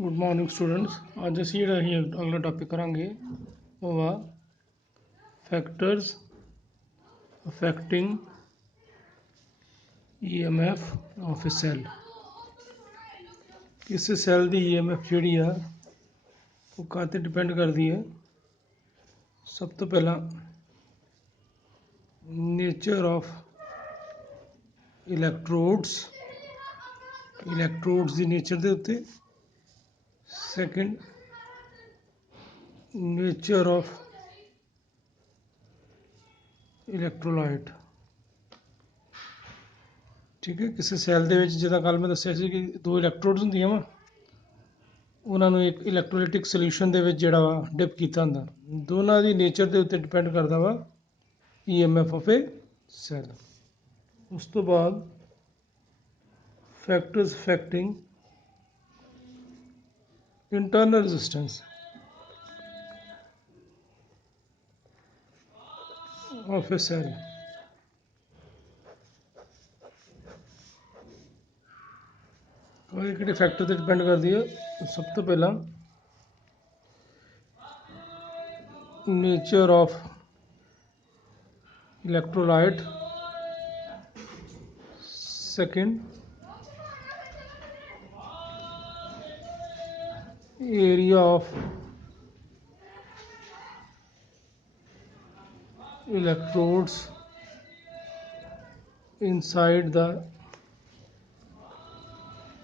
Good morning students. अज असी अगला topic करांगे वो आ factors affecting EMF of a cell. किसी सैल की EMF जी वो काते डिपेंड करती है। सब तो पहला नेचर ऑफ इलैक्ट्रोड्स की नेचर के उत्ते। Second nature of electrolyte. ठीक है, किसी सैल के जिदा कल मैं दसिया कि दो इलैक्ट्रोड्स होंगे वा उन्होंने एक इलैक्ट्रोलाइटिक सोल्यूशन के जोड़ा वा डिप किया होंगे। दोनों की नेचर के उत्ते डिपेंड करता वा EMF ऑफ ए सैल। उस तो बाद factors affecting internal resistance of a cell. कि फैक्टर से डिपेंड करती है। सब तो पहला nature of electrolyte. Second area of electrodes inside the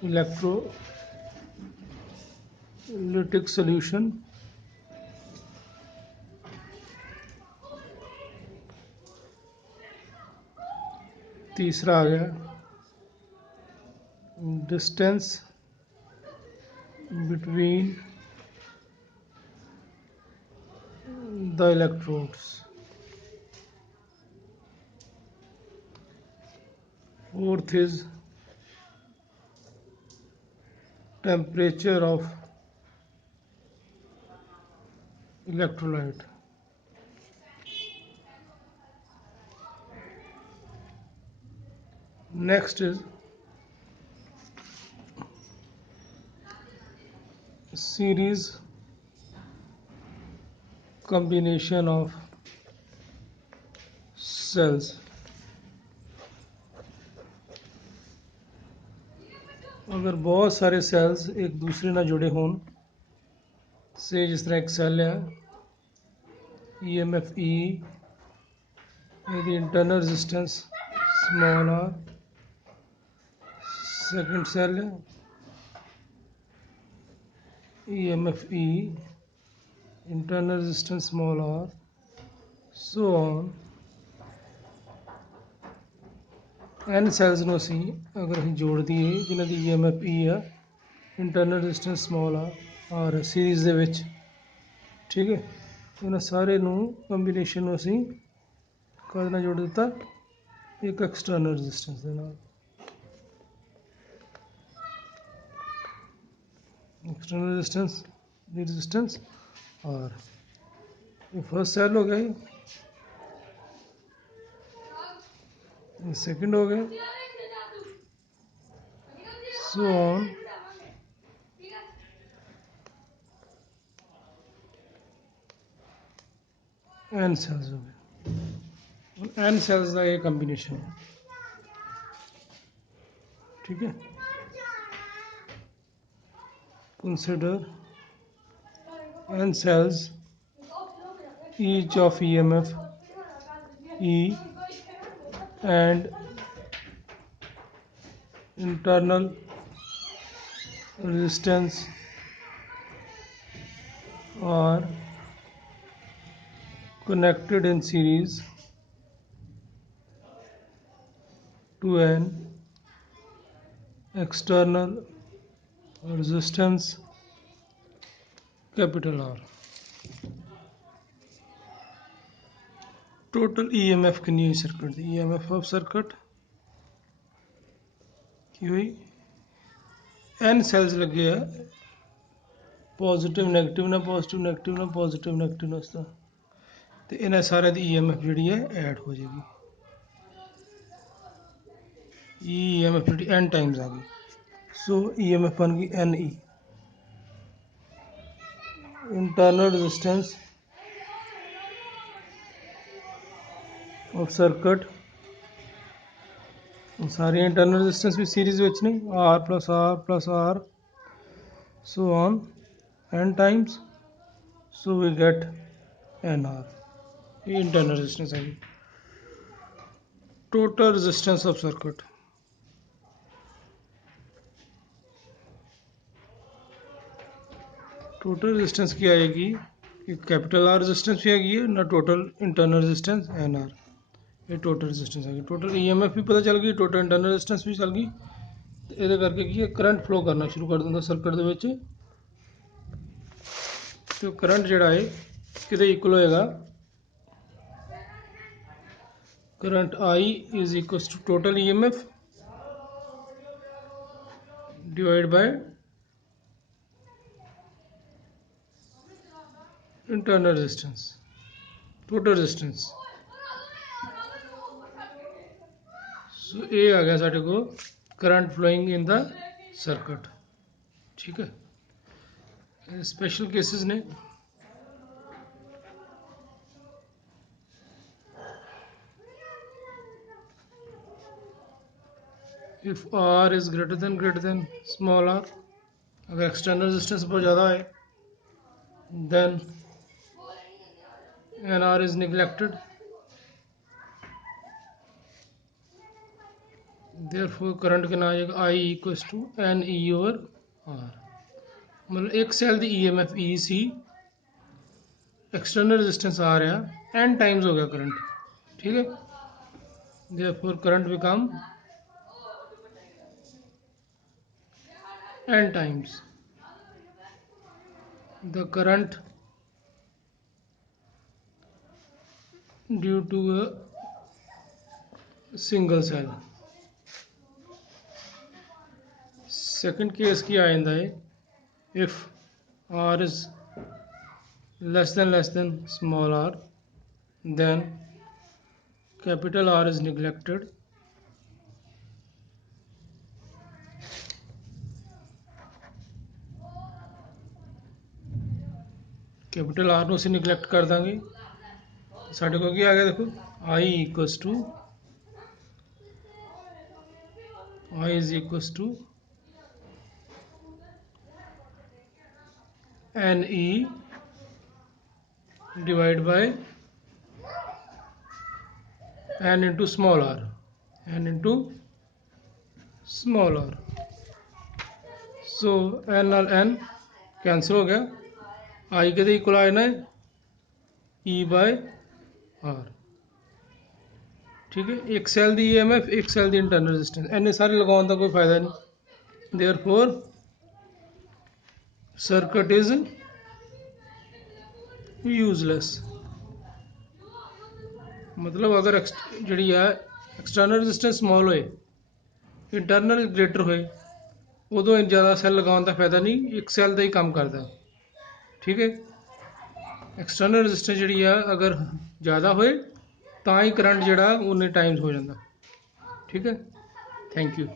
electrolytic solution। तीसरा आ गया distance between the electrodes। Fourth is temperature of electrolyte। Next is series combination of cells। अगर बहुत सारे सैल्स एक दूसरे ना जुड़े हों से जिस तरह एक सैल है EMF E यदि internal resistance small r। Second cell है EMF E internal resistance small r so on. N cells ਨੂੰ ਅਸੀਂ अगर ਅਸੀਂ जोड़ दईए जिन्हों की EMF E है internal resistance small r series ਦੇ ਵਿੱਚ। ठीक है, इन्होंने सारे कंबीनेशन ਨੂੰ ਅਸੀਂ ਕਾਹਦੇ ਨਾਲ जोड़ दिता एक एक्सटर्नल रेजिस्टेंस ਦੇ ਨਾਲ। External resistance R। ये फर्स्ट सेल हो गया, ये सेकंड हो गया, सो ऑन। N सेल्स हो गए। N सेल्स का ये कंबीनेशन है। ठीक है, consider N cells each of EMF E and internal resistance are connected in series to an external resistance capital R। Total EMF कितनी हुई सर्किट की? EMF ऑफ सर्किट की हुई N सैल्स लगे है पॉजिटिव नैगेटिव ना पॉजिटिव नैगेटिव ना positive negative ना तो इन्हें सारे की EMF जी है ऐड हो जाएगी। EMF जी N टाइम्स आ गई सो EMF बन गई NE। Internal resistance of circuit, सारी इंटरनल रेजिस्टेंस भी सीरीज विच ने R plus R so on N times, so we get N R. ये इंटरनल रेजिस्टेंस है। Total resistance of circuit, total resistance क्या आएगी, कैपिटल आर रेजिस्टेंस भी आएगी ना, total internal resistance N R, ये टोटल रेजिस्टेंस आएगी। टोटल ईएमएफ भी पता चल गई, टोटल इंटरनल रेजिस्टेंस भी चल गई। ये करके की करंट फ्लो करना शुरू कर दिंदा सर्किट दे विच। तो करंट जिहड़ा है किहदे इक्वल होएगा, current I is equal to total EMF divide by internal resistance, total resistance. So ये आ गया साढ़े को current flowing in the circuit. ठीक है, स्पेशल केसेस ने। If R is greater than small r, अगर एक्सटर्नल रेजिस्टेंस बहुत ज़्यादा है, then NR is neglected, therefore current कितना आ जाएगा, I equals to N E over R. मतलब एक सेल दी EMF E सी, एक्सटर्नल रेजिस्टेंस आ रहा एन टाइम्स हो गया करंट। ठीक है, therefore current become n times the current due to a single cell। second case की आइंदा है, if R is less than small r, then capital R is neglected, capital R ਨੂੰ ਅਸੀਂ neglect ਕਰ ਦਾਂਗੇ। ਸਾਡੇ ਕੋਲ ਕੀ ਆ ਗਿਆ, देखो I equals to I is equals to NE divided by n into small r, n into small r। So n और n कैंसिल हो गया, आई के इक्वल आए ना ई बाय आर। ठीक है, एक सेल दी EMF, एक सेल दी इंटरनल रेजिस्टेंस, इन्ने सारे लगाने का कोई फायदा नहीं। Therefore circuit is useless. मतलब अगर जी है एक्सटर्नल रेजिस्टेंस स्मॉल होए, इंटरनल ग्रेटर होए, उदों ज़्यादा सैल लगाने का फायदा नहीं, एक सैल का ही काम करता है। ठीक है, एक्सटर्नल रेजिस्टेंस जी है अगर ज़्यादा होए तो ही करंट जोड़ा उन्ने टाइम्स हो जाता। ठीक है, थैंक यू।